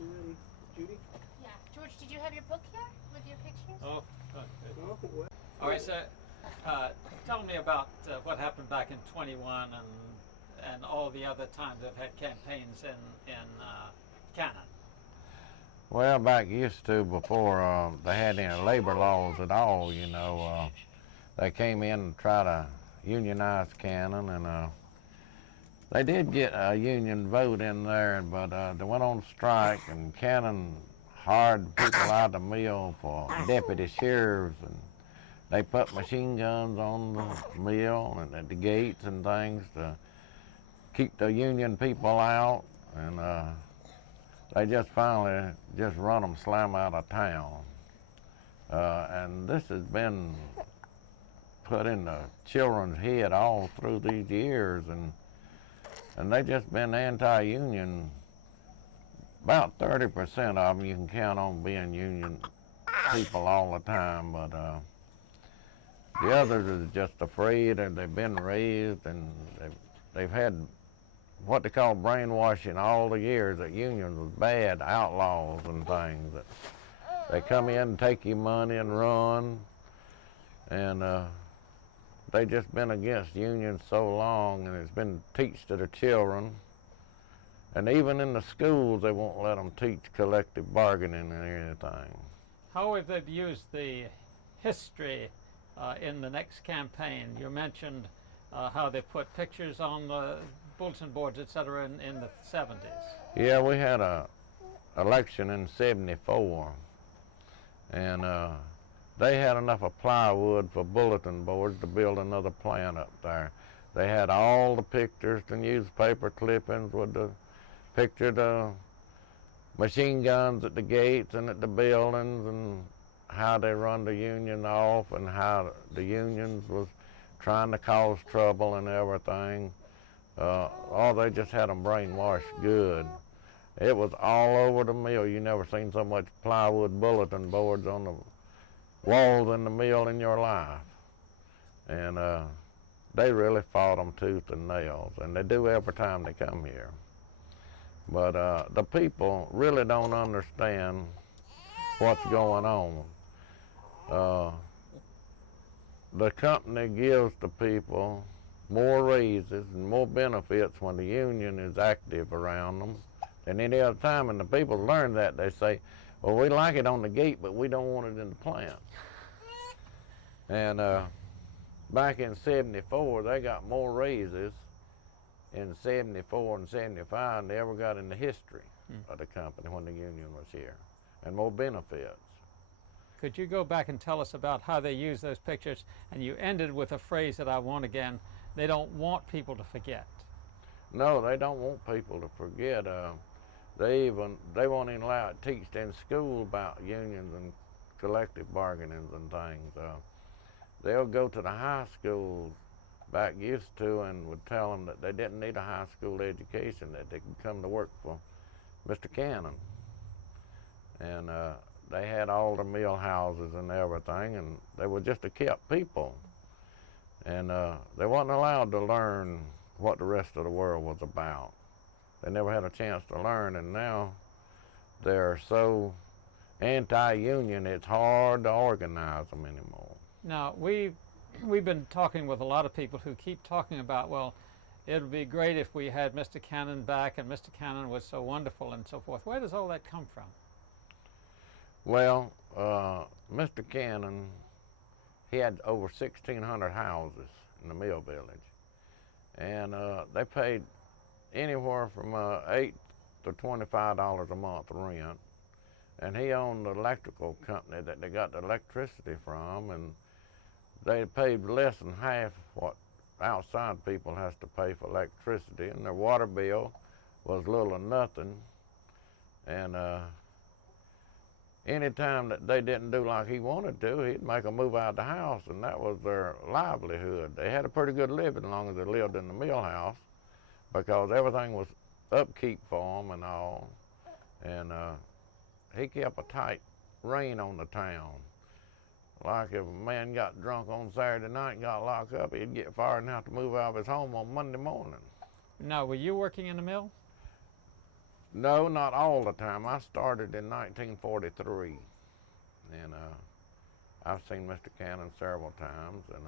you ready, Judy? Yeah. George, did you have your book here with your pictures? Oh, okay. Oh, well. All right, so tell me about what happened back in 21 and all the other times they've had campaigns in Cannon. Well, back used to before they had any labor laws at all, you know, they came in and tried to unionize Cannon, and they did get a union vote in there, but they went on strike, and Cannon hired people out of the mill for deputy sheriffs, and they put machine guns on the mill and at the gates and things to keep the union people out, and they just finally just run them slam out of town. And this has been put in the children's head all through these years, and they just been anti-union. About 30% of them you can count on being union people all the time, but the others are just afraid, and they've been raised, and they've had what they call brainwashing all the years that unions was bad, outlaws and things. That they come in and take your money and run, and they just been against unions so long, and it's been teach to the children. And even in the schools, they won't let them teach collective bargaining and anything. How have they used the history in the next campaign? You mentioned how they put pictures on the bulletin boards, etc., in the 70s. Yeah, we had a election in '74, and they had enough of plywood for bulletin boards to build another plant up there. They had all the pictures, the newspaper clippings with the picture of the machine guns at the gates and at the buildings, and how they run the union off, and how the unions was trying to cause trouble and everything. They just had them brainwashed good. It was all over the mill. You never seen so much plywood bulletin boards on the walls in the mill in your life. And they really fought them tooth and nails, and they do every time they come here. But the people really don't understand what's going on. The company gives the people more raises and more benefits when the union is active around them than any other time, and the people learn that. They say, well, we like it on the gate, but we don't want it in the plant. And back in '74, they got more raises in '74 and '75 than they ever got in the history of the company when the union was here, and more benefits. Could you go back and tell us about how they use those pictures? And you ended with a phrase that I want again. They don't want people to forget. No, they don't want people to forget. They won't even allow it teached in school about unions and collective bargaining and things. They'll go to the high schools back used to and would tell them that they didn't need a high school education, that they could come to work for Mr. Cannon. And they had all the mill houses and everything, and they were just a kept people. And they wasn't allowed to learn what the rest of the world was about. They never had a chance to learn, and now they're so anti-union, it's hard to organize them anymore. Now, we've been talking with a lot of people who keep talking about, well, it would be great if we had Mr. Cannon back, and Mr. Cannon was so wonderful and so forth. Where does all that come from? Well, Mr. Cannon, he had over 1,600 houses in the mill village, and they paid anywhere from $8 to $25 a month rent, and he owned the electrical company that they got the electricity from, and they paid less than half what outside people has to pay for electricity, and their water bill was little or nothing. And any time that they didn't do like he wanted to, he'd make them move out of the house, and that was their livelihood. They had a pretty good living as long as they lived in the mill house, because everything was upkeep for them and all. And he kept a tight rein on the town. Like if a man got drunk on Saturday night and got locked up, he'd get fired and have to move out of his home on Monday morning. Now, were you working in the mill? No, not all the time. I started in 1943, and I've seen Mr. Cannon several times, and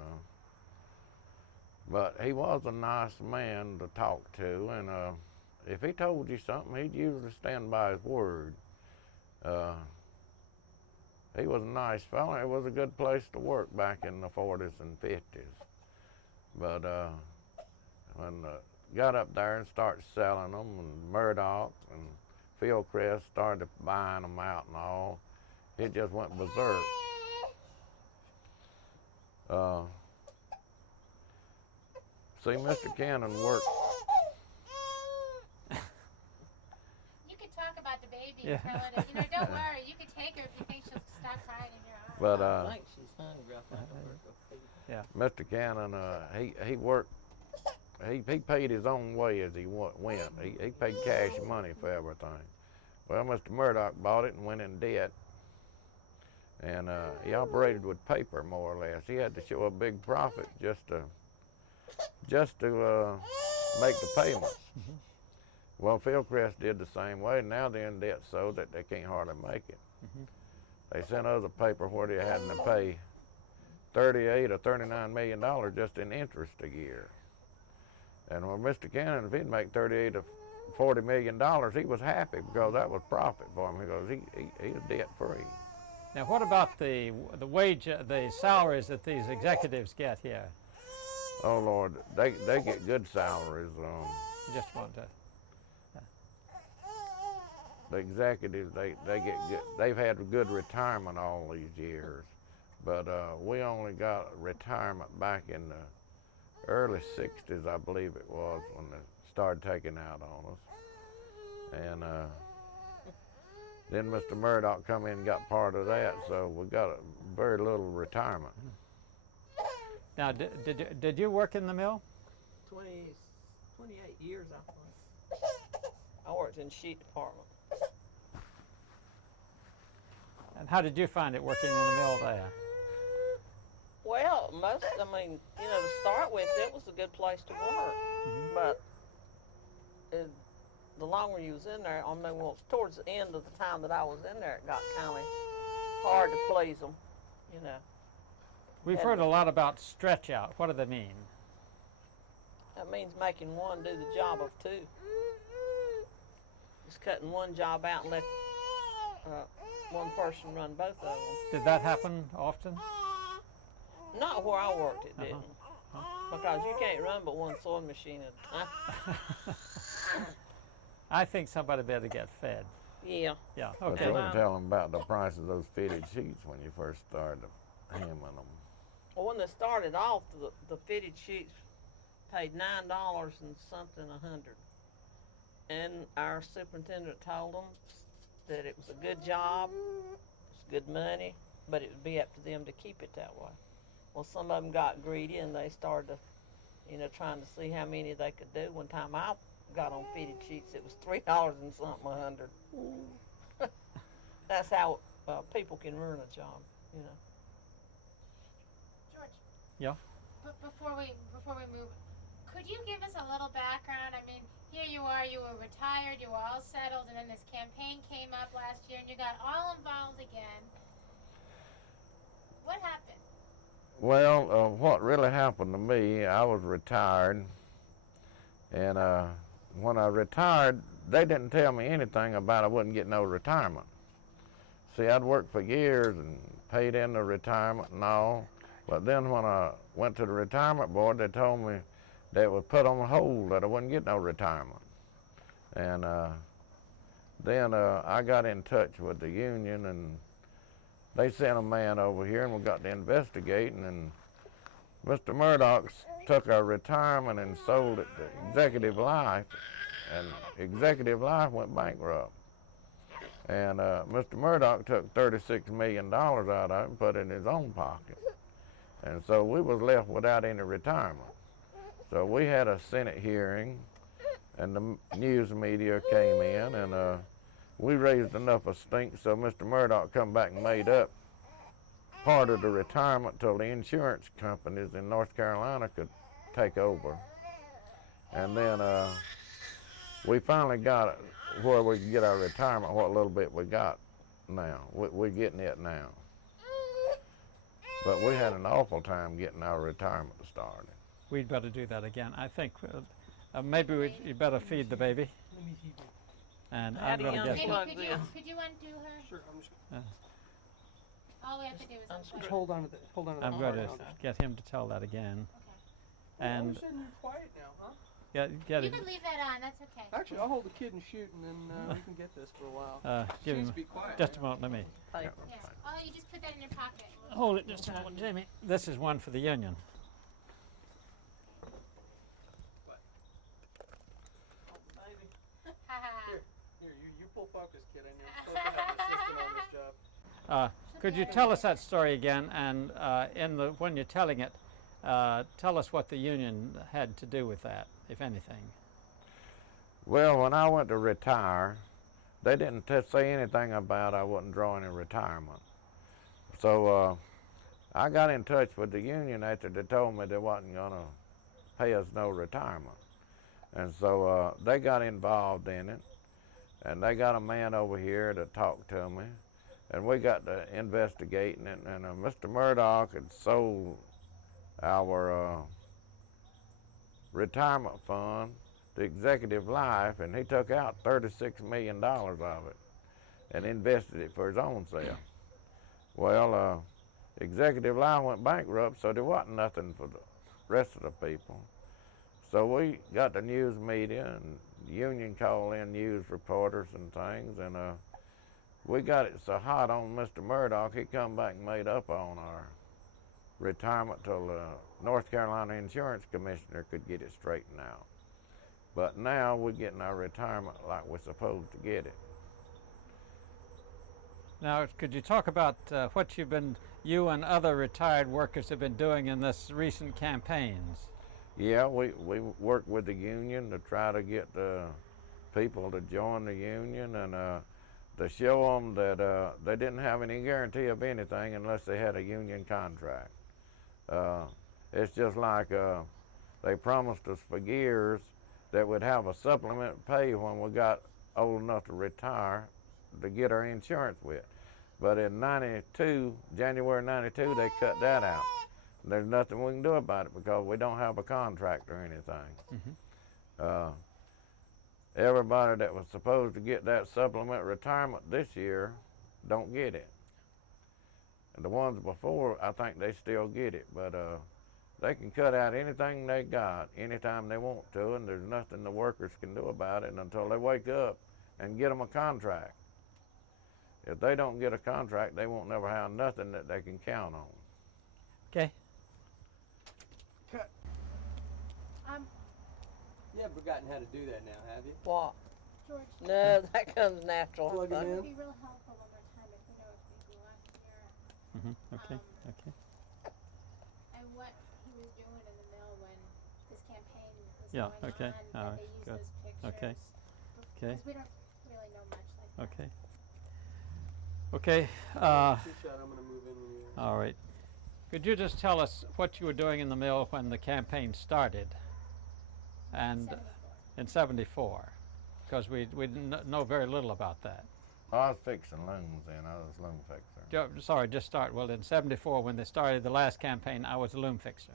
but he was a nice man to talk to, and if he told you something, he'd usually stand by his word. He was a nice fellow. It was a good place to work back in the 40s and 50s. But when got up there and started selling them, and Murdoch and Fieldcrest started buying them out and all, it just went berserk. See, Mr. Cannon worked. You could talk about the baby Yeah. and tell her that, don't worry, you could take her if you think she'll stop crying in your arms. But I think she's hungry. I think I'm gonna go feed her. Mr. Cannon, he worked. He paid his own way as he went. He paid cash money for everything. Well, Mr. Murdoch bought it and went in debt. And he operated with paper, more or less. He had to show a big profit just to make the payments. Well, Fieldcrest did the same way. Now they're in debt so that they can't hardly make it. They sent us a paper where they had to pay $38 or $39 million just in interest a year. And when Mr. Cannon, if he'd make $38 to $40 million, he was happy because that was profit for him because he was debt free. Now, what about the wage, the salaries that these executives get here? Oh Lord, they get good salaries. Just want to. The executives, they get good. They've had a good retirement all these years, but we only got retirement back in the early '60s, I believe it was, when they started taking out on us. And then Mr. Murdoch come in and got part of that, so we got a very little retirement. Now, did you work in the mill? 28 years, I think. I worked in the sheet department. And how did you find it working in the mill there? Well, to start with, it was a good place to work. But the longer you was in there, towards the end of the time that I was in there, it got kind of hard to please them, We've heard a lot about stretch out. What do they mean? That means making one do the job of two. Just cutting one job out and let one person run both of them. Did that happen often? Not where I worked, it didn't. Because you can't run but one sewing machine at a time. I think somebody better get fed. Yeah. Yeah, But okay. you didn't tell them about the price of those fitted sheets when you first started hemming them. Well, when they started off, the fitted sheets paid $9 and something a hundred. And our superintendent told them that it was a good job, it was good money, but it would be up to them to keep it that way. Well, some of them got greedy and they started, trying to see how many they could do. One time I got on fitted sheets, it was $3 and something a hundred. That's how people can ruin a job, George. Yeah. But before we move, could you give us a little background? I mean, here you are, you were retired, you were all settled, and then this campaign came up last year and you got all involved again. What happened? Well, what really happened to me, I was retired, and when I retired, they didn't tell me anything about I wouldn't get no retirement. See, I'd worked for years and paid in the retirement and all, but then when I went to the retirement board, they told me that it was put on hold, that I wouldn't get no retirement. And then I got in touch with the union, and they sent a man over here, and we got to investigating, and Mr. Murdoch took our retirement and sold it to Executive Life, and Executive Life went bankrupt. And Mr. Murdoch took $36 million out of it and put it in his own pocket. And so we was left without any retirement. So we had a Senate hearing, and the news media came in, and we raised enough of stink so Mr. Murdoch come back and made up part of the retirement till the insurance companies in North Carolina could take over. And then we finally got where we can get our retirement, what little bit we got now. We're getting it now. But we had an awful time getting our retirement started. We'd better do that again. I think maybe you better feed the baby. Let me see. And How I'm do going you to get. Maybe Plug could this. could you undo her? Sure, I'm just All we have to do is unscrew. just unplug. hold on to that. I'm going to part. get him to tell that again. Okay. All of And a sudden you're quiet now, huh? get You it. can leave that on. That's okay. Actually, I'll hold the kid and shoot, and then we can get this for a while. Give Needs him to be quiet. just a moment. Let me Paper. Yeah. Oh, you just put that in your pocket. hold it just a moment, Jamie. This is one for the union. Ha ha. Here, you pull focus, kid. I know you're supposed to have an assistant on this job. Could you tell us that story again? And when you're telling it, tell us what the union had to do with that, if anything. Well, when I went to retire, they didn't say anything about I wasn't drawing in retirement. So I got in touch with the union after they told me they wasn't going to pay us no retirement. And so they got involved in it, and they got a man over here to talk to me, and we got to investigating it, and Mr. Murdoch had sold our retirement fund to Executive Life, and he took out $36 million of it and invested it for his own self. Well, Executive Life went bankrupt, so there wasn't nothing for the rest of the people. So we got the news media, and the union called in news reporters and things, and we got it so hot on Mr. Murdoch, he come back and made up on our retirement till the North Carolina Insurance Commissioner could get it straightened out. But now we're getting our retirement like we're supposed to get it. Now, could you talk about what you and other retired workers have been doing in this recent campaigns? Yeah, we work with the union to try to get the people to join the union, and to show them that they didn't have any guarantee of anything unless they had a union contract. It's just like they promised us for years that we'd have a supplement pay when we got old enough to retire to get our insurance with. But in January 92, they cut that out. There's nothing we can do about it because we don't have a contract or anything. Mm-hmm. Everybody that was supposed to get that supplement retirement this year don't get it. And the ones before, I think they still get it, but they can cut out anything they got anytime they want to, and there's nothing the workers can do about it until they wake up and get them a contract. If they don't get a contract, they won't never have nothing that they can count on. Okay. Cut. You haven't forgotten how to do that now, have you? What? George. No, that comes natural. Plug it It in. would be real helpful one more time if we know if we go on here. Mm-hmm. Okay. Okay. And what he was doing in the mill when this campaign was Yeah, going okay, on, all that right, they used good. those pictures. Okay. Okay. Because we don't really know much like that. Okay. Okay. Shoot shot, I'm gonna move in when you. All right. Could you just tell us what you were doing in the mill when the campaign started? And 74. in '74, because we know very little about that. I was fixing looms then, I was a loom fixer. Sorry, just start. Well, in '74, when they started the last campaign, I was a loom fixer.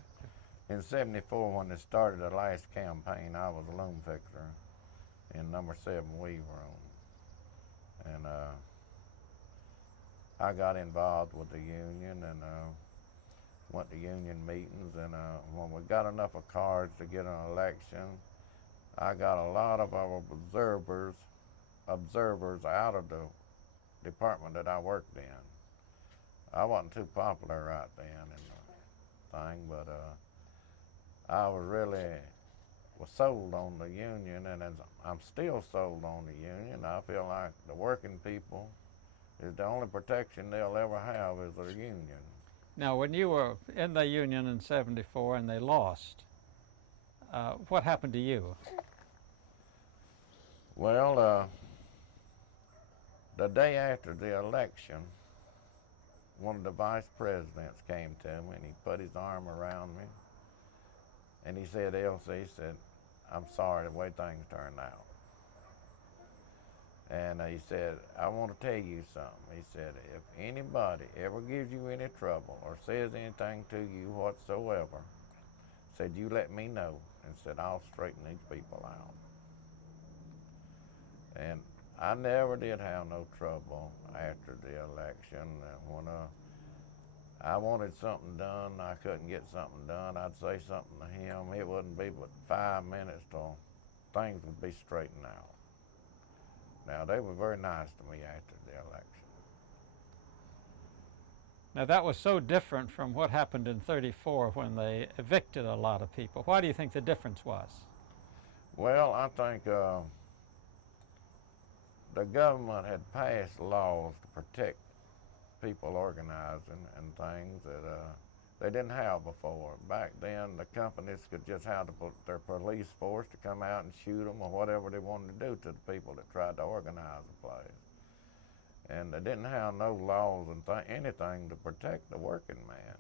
In '74, when they started the last campaign, I was a loom fixer in number 7 weave room. And I got involved with the union and went to union meetings, and when we got enough of cards to get an election, I got a lot of our observers out of the department that I worked in. I wasn't too popular right then in the thing, but I was sold on the union, and I'm still sold on the union. I feel like the working people is the only protection they'll ever have is their union. Now, when you were in the union in '74 and they lost, what happened to you? Well, the day after the election, one of the vice presidents came to me and he put his arm around me and he said, Elsie, he said, I'm sorry the way things turned out. And he said, I want to tell you something. He said, if anybody ever gives you any trouble or says anything to you whatsoever, said, you let me know, and said, I'll straighten these people out. And I never did have no trouble after the election. And when I wanted something done, I couldn't get something done, I'd say something to him. It wouldn't be but 5 minutes till things would be straightened out. Now, they were very nice to me after the election. Now that was so different from what happened in 34 when they evicted a lot of people. Why do you think the difference was? Well, I think the government had passed laws to protect people organizing and things that they didn't have before. Back then, the companies could just have their police force to come out and shoot them or whatever they wanted to do to the people that tried to organize the place. And they didn't have no laws and anything to protect the working man.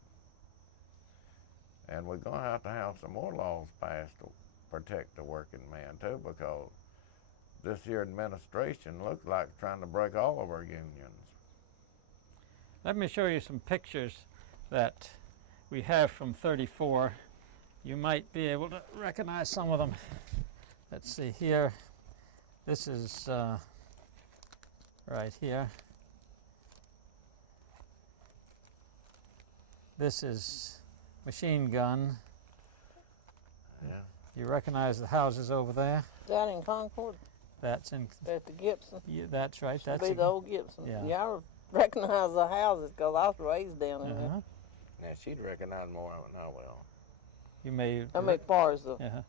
And we're going to have some more laws passed to protect the working man too, because this here administration looks like trying to break all of our unions. Let me show you some pictures that we have from 34. You might be able to recognize some of them. Let's see here. This is right here. This is machine gun. Yeah. You recognize the houses over there? Down in Concord, That's in. at the Gibson. That's right. That's Be the old Gibson. Yeah. Y'all recognize the houses because I was raised down in there. Uh-huh. Now, she'd recognize more of it than I will. You may. I mean, as far as the Uh-huh.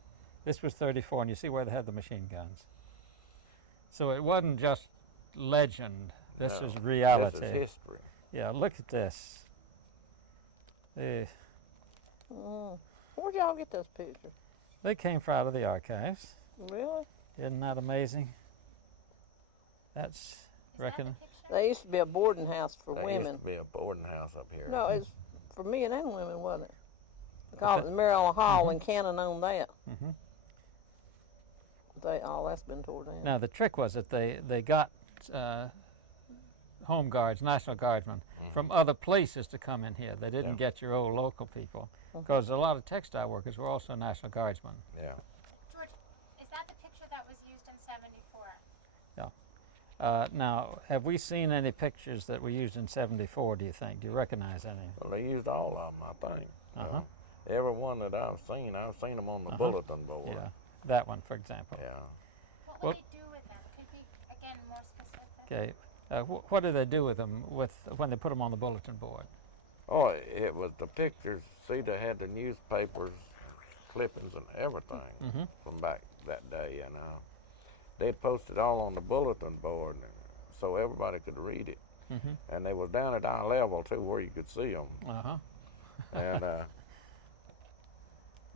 This was 34, and you see where they had the machine guns. So it wasn't just legend. This No, is reality. This is history. Yeah, look at this. Where'd y'all get those pictures? They came from out of the archives. Really? Isn't that amazing? That's Is that the reckon. picture? There used to be a boarding house for There women. used to be a boarding house up here. No, it's for men and women, wasn't it? They called it the Maryland Hall, and Cannon owned that. Mhm. That's been tore down. Now the trick was that they got home guards, National Guardsmen, from other places to come in here. They didn't get your old local people, because a lot of textile workers were also National Guardsmen. Yeah. George, is that the picture that was used in 74? Now, have we seen any pictures that were used in 74, do you think? Do you recognize any? Well, they used all of them, I think. Uh-huh. Every one that I've seen them on the bulletin board. Yeah, that one, for example. Yeah. What Well- would they do with them? Could you be, again, more specific? Okay. What do they do with them when they put them on the bulletin board? Oh, it was the pictures. See, they had the newspapers, clippings, and everything from back that day, and they'd post it all on the bulletin board, so everybody could read it. And they was down at eye level too, where you could see them. Uh-huh. And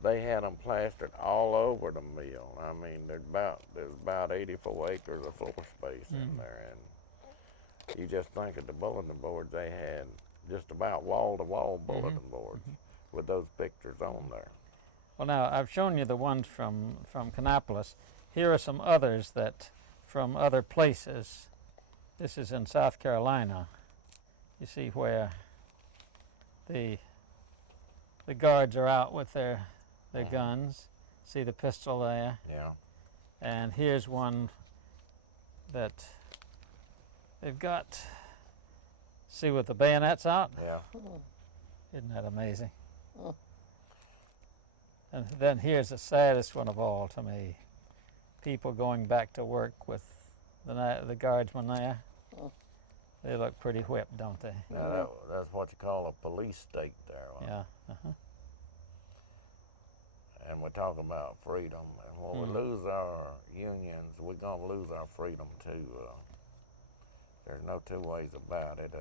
they had them plastered all over the mill. I mean, there's about 84 acres of floor space in there, and you just think of the bulletin boards they had, just about wall-to-wall bulletin boards with those pictures on there. Well, now, I've shown you the ones from Kannapolis. Here are some others that from other places. This is in South Carolina. You see where the guards are out with their guns. See the pistol there? Yeah. And here's one that they've got, see, with the bayonets out? Yeah. Isn't that amazing? And then here's the saddest one of all to me. People going back to work with the guardsmen there. They look pretty whipped, don't they? Now that's what you call a police state there. Yeah. Uh-huh. And we're talking about freedom. And when we lose our unions, we're going to lose our freedom too. There's no two ways about it.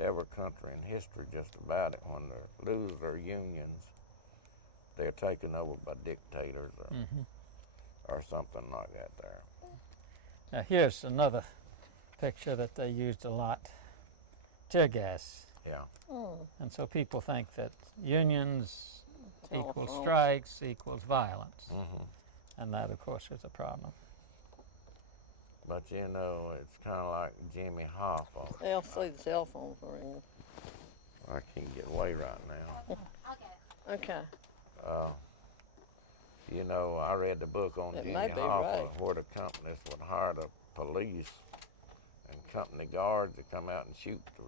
Every country in history just about it, when they lose their unions, they're taken over by dictators or something like that there. Now here's another picture that they used a lot. Tear gas. Yeah. And so people think that unions equals Telephone. strikes equals violence. And that, of course, is a problem. But you know, it's kind of like Jimmy Hoffa. They'll see the cell phones ringing. I can't get away right now. I'll get it. Okay. You know, I read the book on It Jimmy may be Hoffa, right. where the companies would hire the police and company guards to come out and shoot the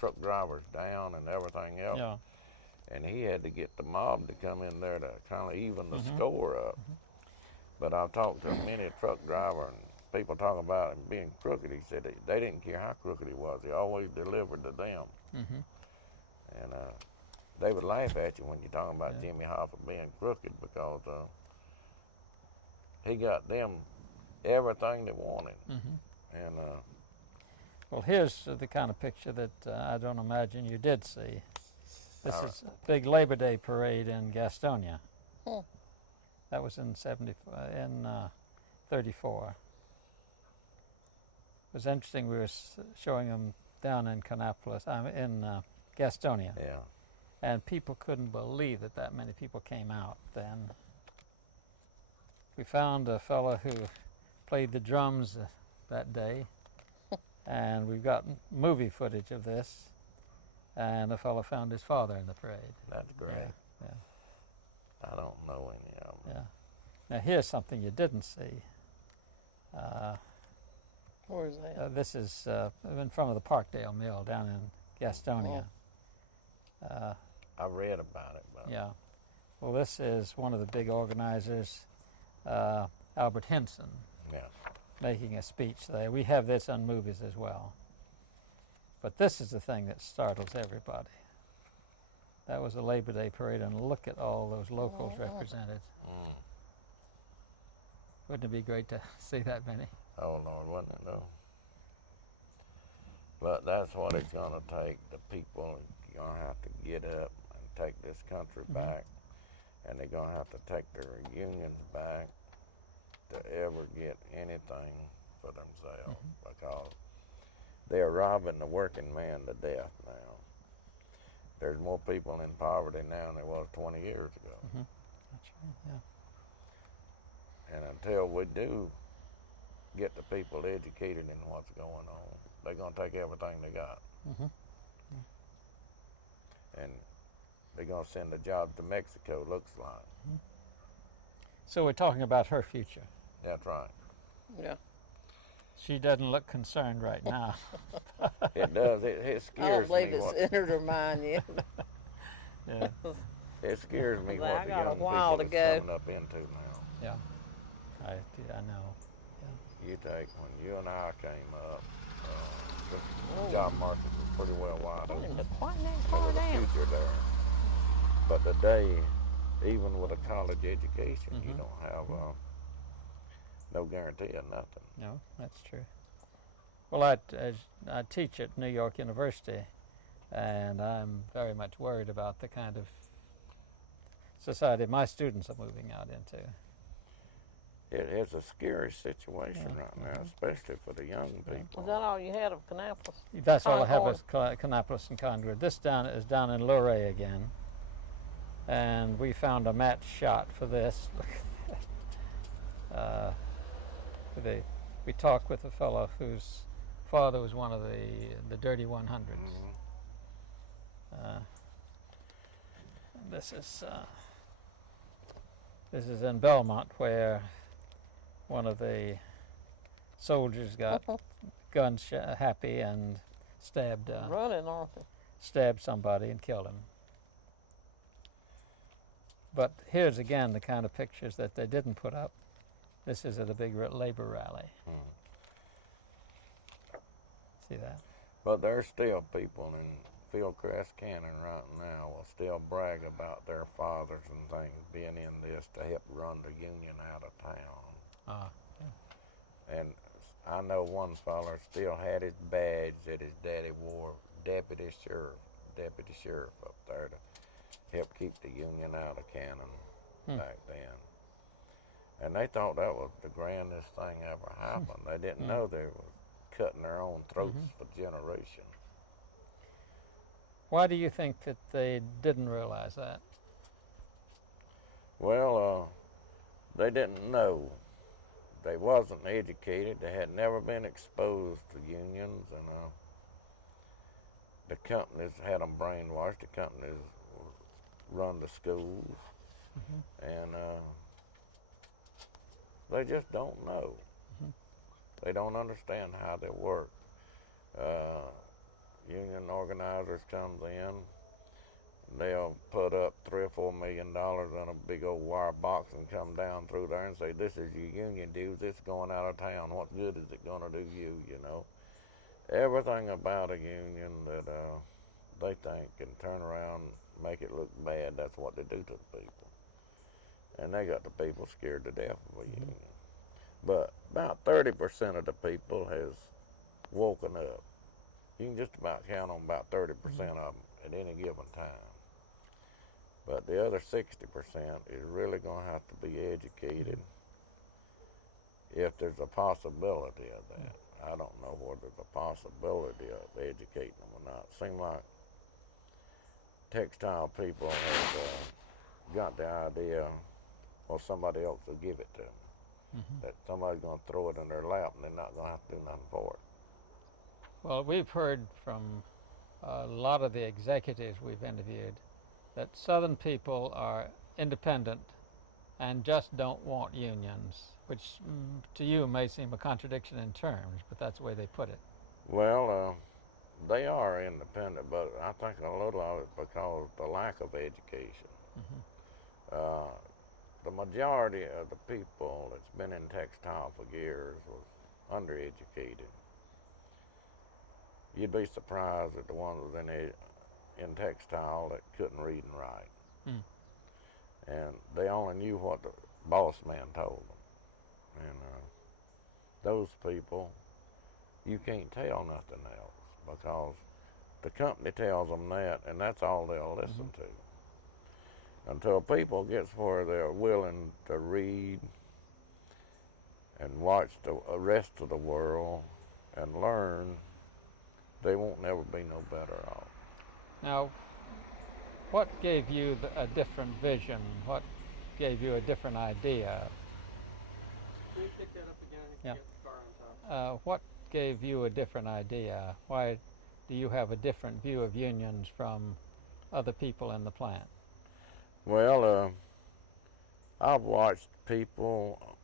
truck drivers down and everything else. Yeah. And he had to get the mob to come in there to kind of even the score up. But I've talked to many truck driver and people talk about him being crooked. He said they didn't care how crooked he was. He always delivered to them. Mm-hmm. And they would laugh at you when you're talking about Jimmy Hoffa being crooked because he got them everything they wanted. Mm-hmm. And Well, here's the kind of picture that I don't imagine you did see. This is a big Labor Day parade in Gastonia. Hmm. That was in 34. It was interesting. We were showing them down in Canapolis, in Gastonia, yeah, and people couldn't believe that that many people came out then. We found a fellow who played the drums that day, and we've got movie footage of this. And the fellow found his father in the parade. that's great. Yeah. I don't know any of them. Yeah. Now here's something you didn't see. Where is that? This is in front of the Parkdale Mill down in Gastonia. I read about it, but Yeah. Well, this is one of the big organizers, Albert Henson, yeah. making a speech there. We have this on movies as well. But this is the thing that startles everybody. That was a Labor Day parade, and look at all those locals represented. Mm. Wouldn't it be great to see that many? Oh Lord, wouldn't it though? But that's what it's gonna take. The people are gonna have to get up and take this country back, and they're gonna have to take their unions back to ever get anything for themselves, because they're robbing the working man to death now. There's more people in poverty now than there was 20 years ago. That's right, yeah. And until we do get the people educated in what's going on, they're going to take everything they got. And they're going to send a job to Mexico, looks like. So we're talking about her future. That's right. Yeah. She doesn't look concerned right now. It does. It I scares don't me. believe it's entered her mind yet. Yeah. It scares me Well, I what the got a young while people to is go. coming up into now. Yeah. I know. You take, when you and I came up, the Oh. job market was pretty well wide I open. need to quieten that There car was a down. future there. But today, even with a college education, you don't have no guarantee of nothing. No, that's true. Well, I teach at New York University, and I'm very much worried about the kind of society my students are moving out into. It's a scary situation right now, especially for the young people. Was that all you had of Canapolis? That's all I have Concord. is Canapolis and Concord. This is down in Luray again, and we found a match shot for this. Look at that. We talked with a fellow whose father was one of the Dirty 100s. This is in Belmont, where one of the soldiers got gun happy and stabbed Running, aren't they? stabbed somebody and killed him. But here's again the kind of pictures that they didn't put up. This is at a big labor rally. See that? But there's still people in Fieldcrest Cannon right now will still brag about their fathers and things being in this to help run the union out of town. And I know one feller still had his badge that his daddy wore, deputy sheriff up there to help keep the union out of Cannon back then. And they thought that was the grandest thing ever happened. They didn't know they were cutting their own throats for generations. Why do you think that they didn't realize that? Well, they didn't know they wasn't educated. They had never been exposed to unions, and the companies had them brainwashed. The companies run the schools, and they just don't know. They don't understand how they work. Union organizers comes in, they'll put up $3 or $4 million on a big old wire box and come down through there and say, this is your union dues, it's going out of town, what good is it going to do you, you know? Everything about a union that they think can turn around and make it look bad, that's what they do to the people. And they got the people scared to death of a union. But about 30% of the people has woken up. You can just about count on about 30% of them at any given time. But the other 60% is really going to have to be educated if there's a possibility of that. I don't know whether there's a possibility of educating them or not. Seems like textile people have got the idea, well, somebody else will give it to them. That somebody's going to throw it in their lap and they're not going to have to do nothing for it. Well, we've heard from a lot of the executives we've interviewed that Southern people are independent and just don't want unions, which to you may seem a contradiction in terms, but that's the way they put it. Well, they are independent, but I think a little of it because of the lack of education. The majority of the people that's been in textile for years was undereducated. You'd be surprised at the ones in textile that couldn't read and write. And they only knew what the boss man told them. And those people, you can't tell nothing else because the company tells them that, and that's all they'll listen to. Until people gets where they're willing to read and watch the rest of the world and learn, they won't never be no better off. Now, what gave you a different vision? What gave you a different idea? Can you pick that up again? Yeah. Get the car on top. What gave you a different idea? Why do you have a different view of unions from other people in the plant? Well, I've watched people,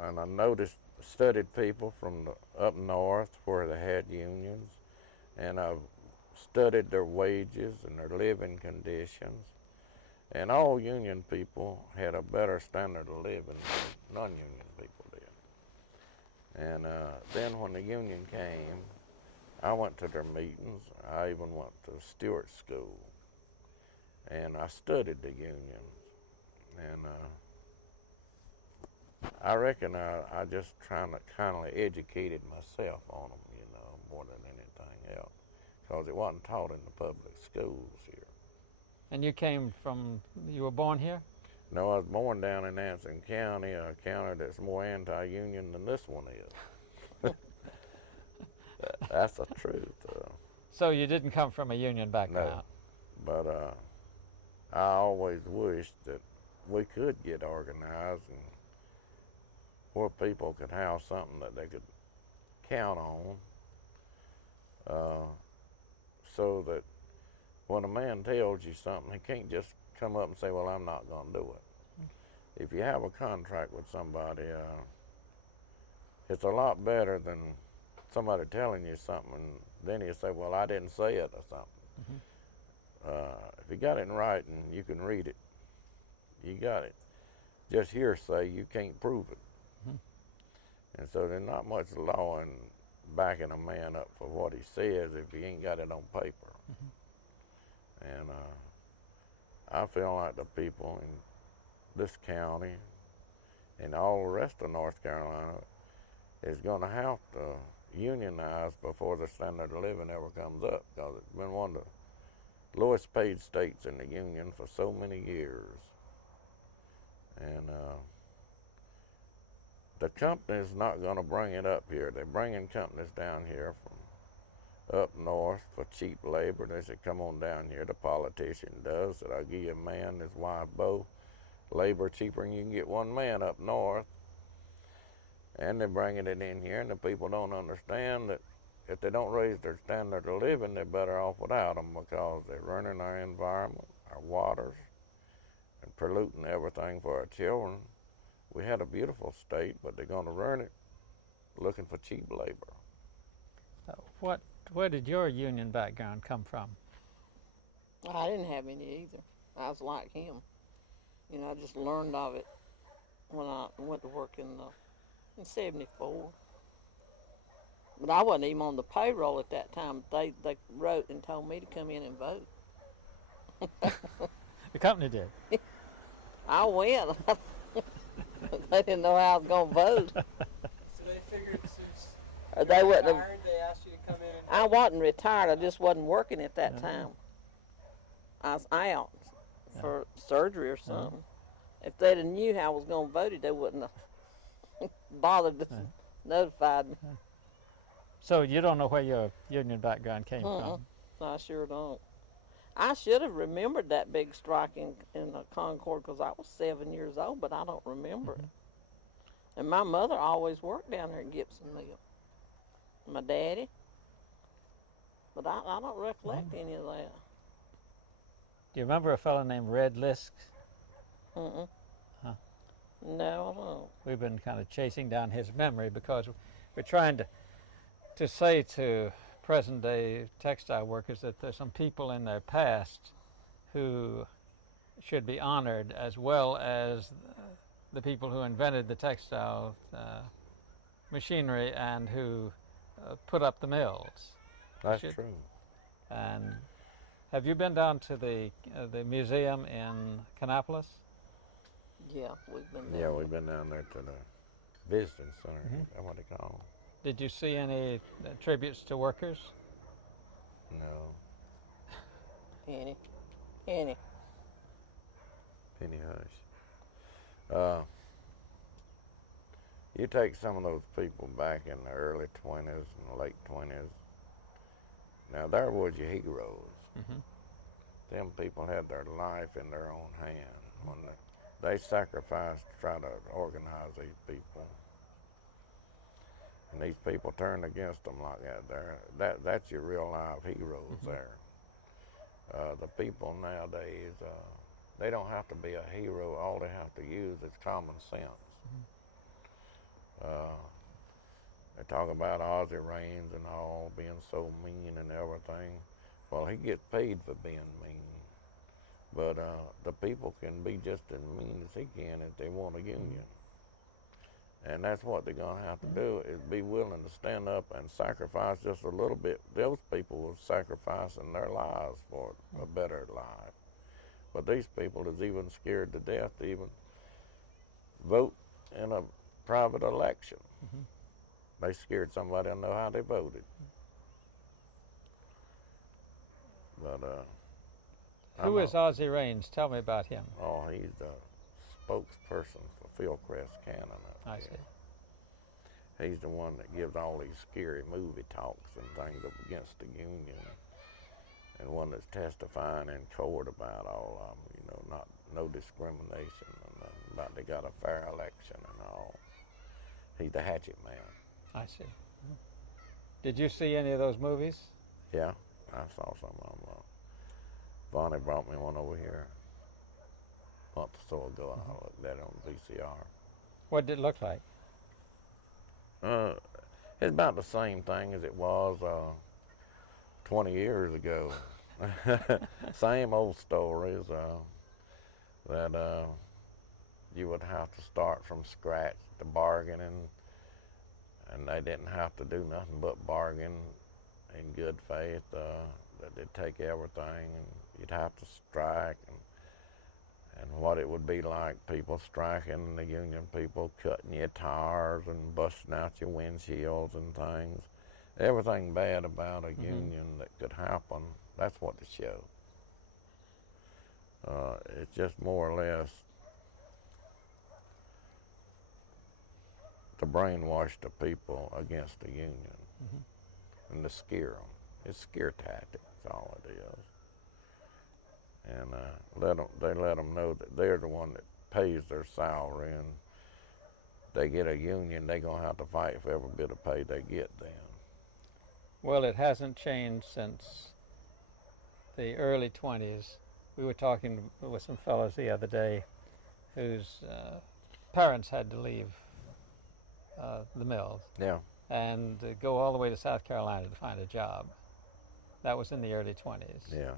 and I studied people from up north where they had unions, and I've studied their wages and their living conditions, and all union people had a better standard of living than non-union people did. And then when the union came, I went to their meetings. I even went to Stewart School. And I studied the unions, and I reckon I just kind of educated myself on them, you know, more than anything else, because it wasn't taught in the public schools here. And you were born here? No, I was born down in Anson County, a county that's more anti-union than this one is. That's the truth. So you didn't come from a union background? No, but I always wished that we could get organized and where people could have something that they could count on, so that when a man tells you something, he can't just come up and say, well, I'm not going to do it. If you have a contract with somebody, it's a lot better than somebody telling you something and then you say, well, I didn't say it or something. If you got it in writing, you can read it. You got it. Just hearsay, you can't prove it. And so there's not much law in backing a man up for what he says if he ain't got it on paper. And I feel like the people in this county and all the rest of North Carolina is going to have to unionize before the standard of living ever comes up, because it's been one of the lowest paid states in the union for so many years. And the company's not going to bring it up here. They're bringing companies down here from up north for cheap labor. They say, come on down here. The politician does. Said, I'll give you a man and his wife both labor cheaper than you can get one man up north. and they're bringing it in here, and the people don't understand that if they don't raise their standard of living, they're better off without them because they're ruining our environment, our waters, and polluting everything for our children. We had a beautiful state, but they're going to ruin it looking for cheap labor. Where did your union background come from? I didn't have any either. I was like him. You know, I just learned of it when I went to work in '74. But I wasn't even on the payroll at that time. They wrote and told me to come in and vote. The company did. I went. They didn't know how I was gonna vote. So they figured since Or you they were wouldn't have. retired, they asked you to come in and I wasn't retired. I just wasn't working at that Yeah. time. I was out for surgery or something. If they'd have knew how I was gonna vote, they wouldn't have bothered to notify me. So you don't know where your union background came from? I sure don't. I should have remembered that big strike in Concord because I was 7 years old, but I don't remember it. And my mother always worked down there at Gibson Mill. My daddy. But I don't recollect any of that. Do you remember a fellow named Red Lisk? Mm-mm. Huh. No, I don't. We've been kind of chasing down his memory because we're trying to say to present day textile workers that there's some people in their past who should be honored as well as the people who invented the textile machinery and who put up the mills. That's Should- true. And have you been down to the museum in Kannapolis? Yeah, we've been there. Yeah, we've been down there to the visiting center. That's what they call Did you see any tributes to workers? it. No, Penny. penny hush. You take some of those people back in the early 20s and late 20s. Now, there was your heroes. Them people had their life in their own hand when they sacrificed to try to organize these people. And these people turned against them like that. That's your real live heroes there. The people nowadays, they don't have to be a hero. All they have to use is common sense. They talk about Ozzie Raines and all being so mean and everything. Well, he gets paid for being mean. But the people can be just as mean as he can if they want a union. And that's what they're going to have to do, is be willing to stand up and sacrifice just a little bit. Those people were sacrificing their lives for a better life. But these people is even scared to death to even vote in a private election. They scared somebody to know how they voted. But Who is Ozzie Raines? Tell me about him. Oh, he's the spokesperson for Fieldcrest Cannon up I there. see. He's the one that gives all these scary movie talks and things up against the union, and one that's testifying in court about all of them. You know, no discrimination and about they got a fair election and all. He's the hatchet man. I see. Did you see any of those movies? Yeah, I saw some of them. Vonnie brought me one over here a month or so ago. I looked at it on VCR. What did it look like? It's about the same thing as it was 20 years ago. Same old stories that you would have to start from scratch, the bargaining, and they didn't have to do nothing but bargain in good faith. That they'd take everything, and you'd have to strike, and what it would be like, people striking, the union people cutting your tires and busting out your windshields and things. Everything bad about a union that could happen, that's what they show. It's just more or less to brainwash the people against the union and to scare them. It's scare tactics, all it is. And they let them know that they're the one that pays their salary, and they get a union, they're going to have to fight for every bit of pay they get then. Well, it hasn't changed since the early 20s. We were talking with some fellows the other day whose parents had to leave the mills Yeah. and go all the way to South Carolina to find a job. That was in the early 20s. Yeah.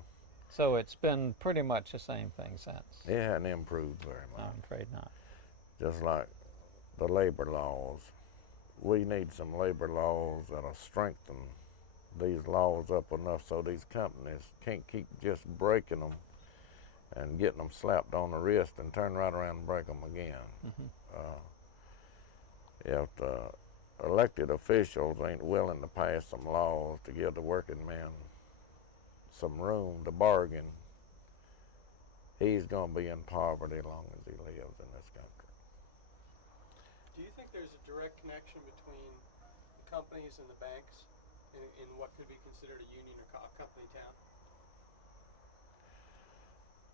So it's been pretty much the same thing since. It hadn't improved very much. I'm afraid not. Just like the labor laws. We need some labor laws that'll strengthen these laws up enough so these companies can't keep just breaking them and getting them slapped on the wrist and turn right around and break them again. If the elected officials ain't willing to pass some laws to give the working man some room to bargain, he's going to be in poverty as long as he lives in this country. Do you think there's a direct connection between the companies and the banks in what could be considered a union or company town?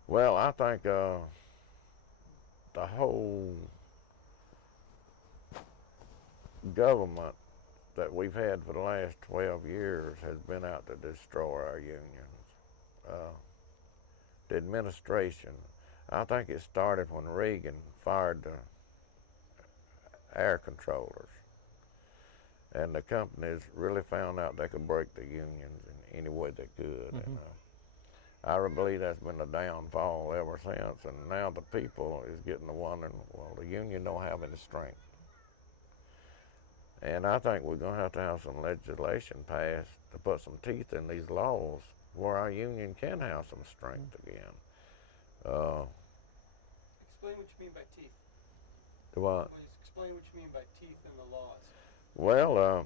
Well, I think the whole government that we've had for the last 12 years has been out to destroy our unions. The administration, I think it started when Reagan fired the air controllers, and the companies really found out they could break the unions in any way they could. And, I believe that's been the downfall ever since, and now the people is getting to wondering, well, the union don't have any strength. And I think we're going to have some legislation passed to put some teeth in these laws where our union can have some strength again. Explain what you mean by teeth. What? Explain what you mean by teeth in the laws. Well,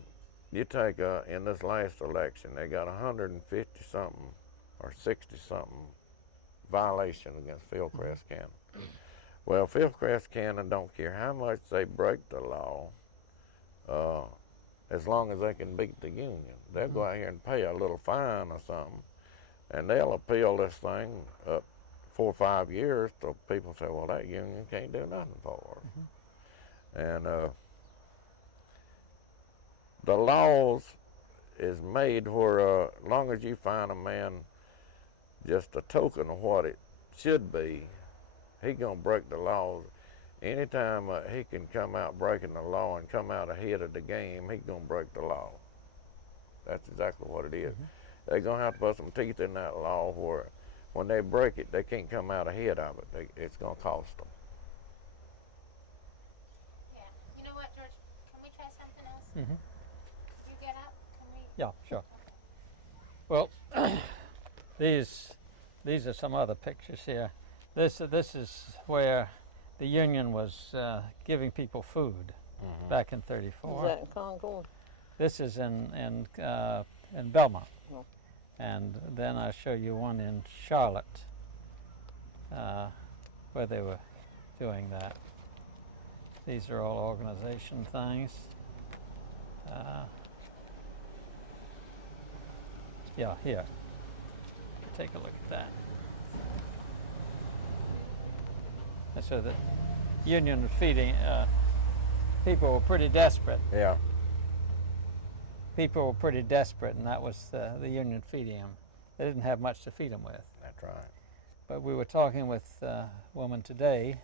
you take, in this last election, they got 150-something or 60-something violations against Fieldcrest Cannon. Well, Fieldcrest Cannon don't care how much they break the law, as long as they can beat the union. They'll go out here and pay a little fine or something, and they'll appeal this thing up 4 or 5 years till people say, well, that union can't do nothing for us. And the laws is made where, as long as you find a man just a token of what it should be, he gonna break the laws. Anytime he can come out breaking the law and come out ahead of the game, he's gonna break the law. That's exactly what it is. They're gonna have to put some teeth in that law where when they break it, they can't come out ahead of it. It's gonna cost them. Yeah. You know what, George? Can we try something else? Mm-hmm. You get up? Can we? Yeah, sure. Well, these are some other pictures here. This is where the union was giving people food back in Is *34. that in Concord? This is in Belmont. Oh. And then I'll show you one in Charlotte where they were doing that. These are all organization things. Yeah, here. Take a look at that. And so the union was feeding, people were pretty desperate. Yeah. People were pretty desperate, and that was the union feeding them. They didn't have much to feed them with. That's right. But we were talking with a woman today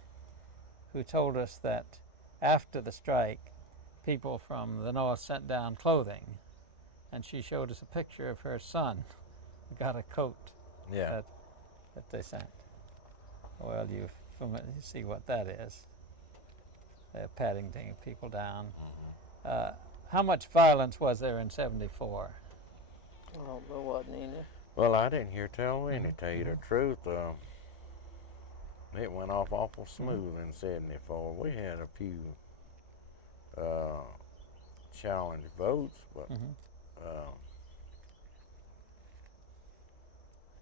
who told us that after the strike, people from the north sent down clothing, and she showed us a picture of her son who got a coat Yeah. that they sent. Well, you see what that is. They're patting people down. How much violence was there in '74? Oh, there wasn't any. Well, I didn't hear tell any, tell you the truth. It went off awful smooth in '74. We had a few challenge votes, but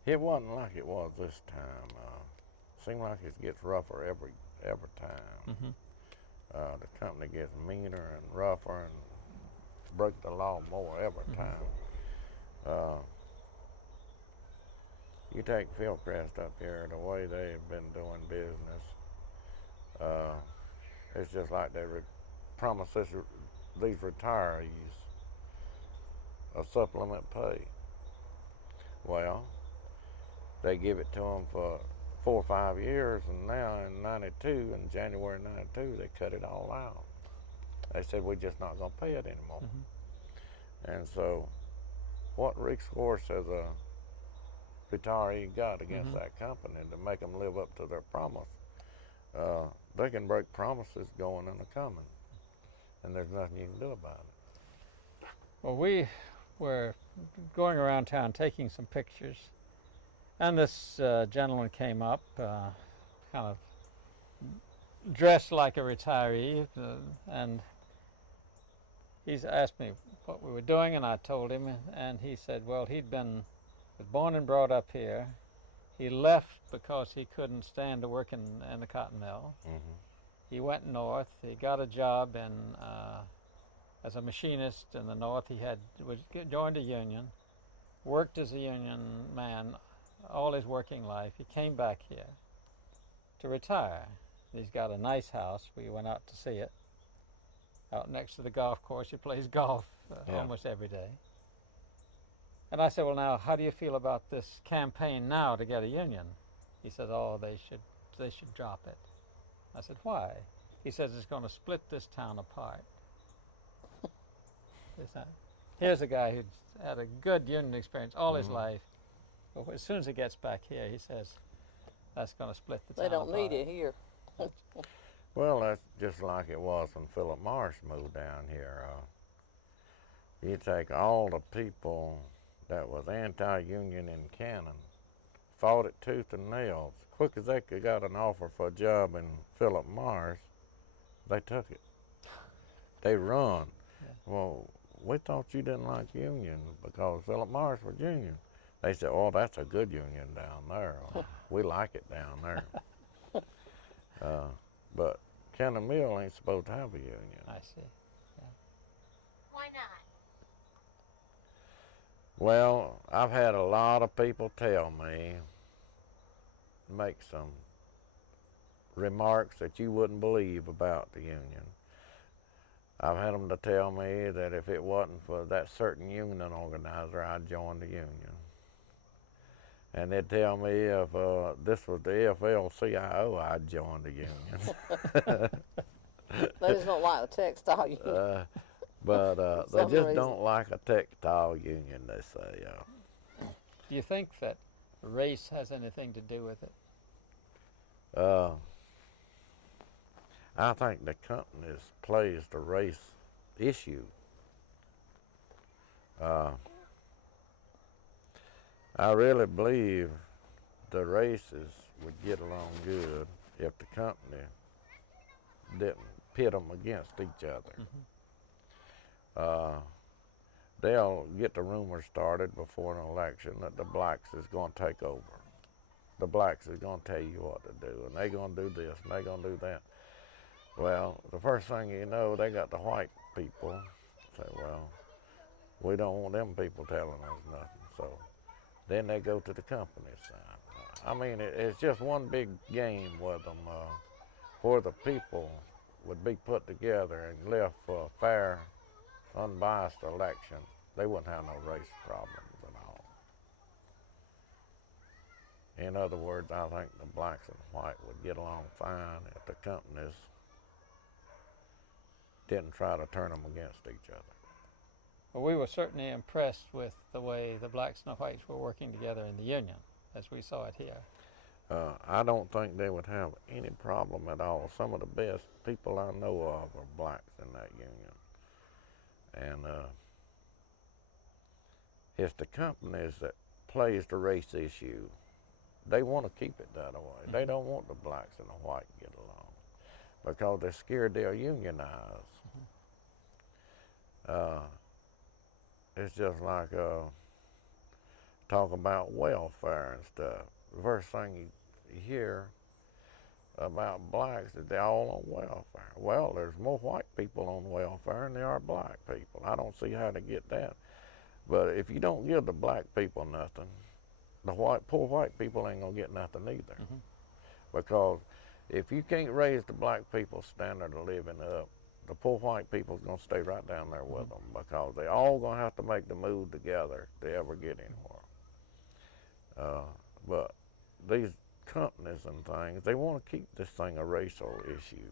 it wasn't like it was this time. Seemed like it gets rougher every time. The company gets meaner and rougher and break the law more every time. You take Fieldcrest up here, the way they've been doing business, it's just like they promise these retirees a supplement pay. Well, they give it to them for 4 or 5 years, and now in '92, in January '92, they cut it all out. They said, we're just not going to pay it anymore. And so, what recourse has a retiree got against that company to make them live up to their promise? They can break promises going and a coming, and there's nothing you can do about it. Well, we were going around town taking some pictures, and this gentleman came up, kind of dressed like a retiree, and he's asked me what we were doing, and I told him, and he said, well, was born and brought up here. He left because he couldn't stand to work in the cotton mill. He went north. He got a job as a machinist in the north. He joined a union, worked as a union man all his working life. He came back here to retire. He's got a nice house. We went out to see it. Out next to the golf course. He plays golf almost every day. And I said, well, now, how do you feel about this campaign now to get a union? He said, oh, they should drop it. I said, why? He says, it's going to split this town apart. Here's a guy who's had a good union experience all his life. But as soon as he gets back here, he says, that's going to split the town They don't apart. need it here. Well, that's just like it was when Philip Morris moved down here. You take all the people that was anti-union in Cannon, fought it tooth and nail. As quick as they could got an offer for a job in Philip Morris, they took it. They run. Yeah. Well, we thought you didn't like union because Philip Morris was union. They said, oh, that's a good union down there. We like it down there. But Cannon Mill ain't supposed to have a union. I see. Why not? Well, I've had a lot of people tell me, make some remarks that you wouldn't believe about the union. I've had them to tell me that if it wasn't for that certain union organizer, I'd join the union. And they'd tell me if this was the AFL-CIO, I'd join the union. They just don't like the textile union. But they some just reason. don't like a textile union, they say. Do you think that race has anything to do with it? I think the companies plays the race issue. I really believe the races would get along good if the company didn't pit them against each other. They'll get the rumors started before an election that the blacks is going to take over. The blacks is going to tell you what to do, and they're going to do this, and they're going to do that. Well, the first thing you know, they got the white people say, well, we don't want them people telling us nothing. So then they go to the company side. I mean, it's just one big game with them where the people would be put together and left for a fair, unbiased election. They wouldn't have no race problems at all. In other words, I think the blacks and white would get along fine if the companies didn't try to turn them against each other. Well, we were certainly impressed with the way the blacks and the whites were working together in the union, as we saw it here. I don't think they would have any problem at all. Some of the best people I know of are blacks in that union. And it's the companies that plays the race issue. They want to keep it that way. They don't want the blacks and the white to get along because they're scared they'll unionize. It's just like talk about welfare and stuff. The first thing you hear about blacks is they're all on welfare. Well, there's more white people on welfare than there are black people. I don't see how to get that. But if you don't give the black people nothing, the poor white people ain't gonna get nothing either. Because if you can't raise the black people's standard of living up, the poor white people's gonna stay right down there with them because they all gonna have to make the move together to ever get anywhere. But these companies and things, they want to keep this thing a racial issue.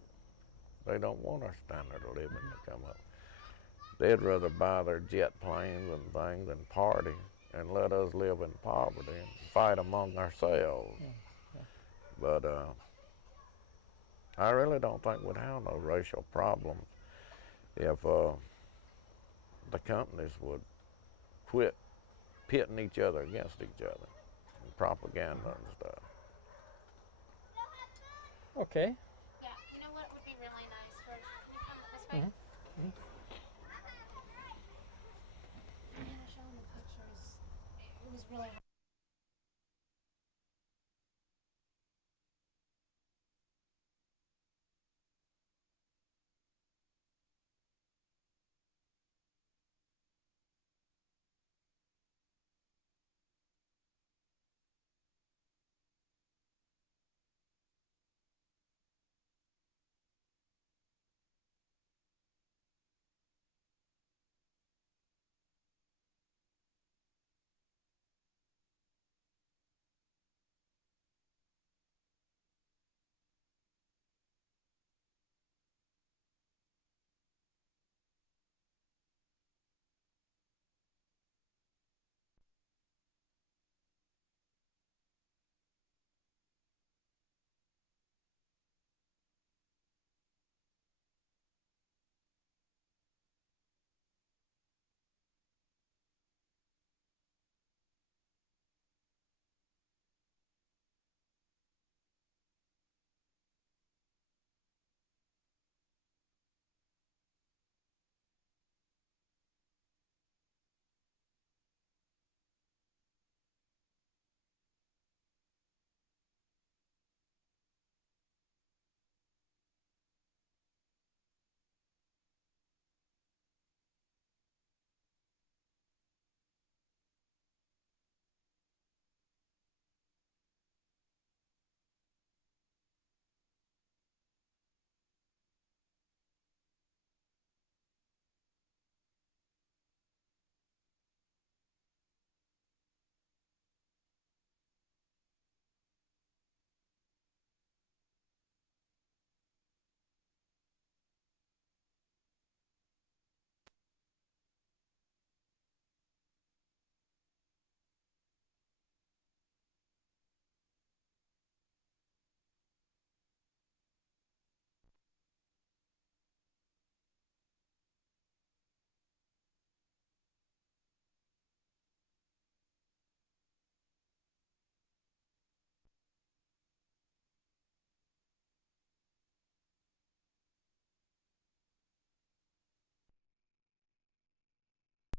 They don't want our standard of living to come up. They'd rather buy their jet planes and things and party and let us live in poverty and fight among ourselves. But I really don't think we'd have no racial problems if the companies would quit pitting each other against each other and propaganda and stuff. Okay. Yeah, you know what would be really nice for, can you come this way? I had to show them the pictures. It was really hard.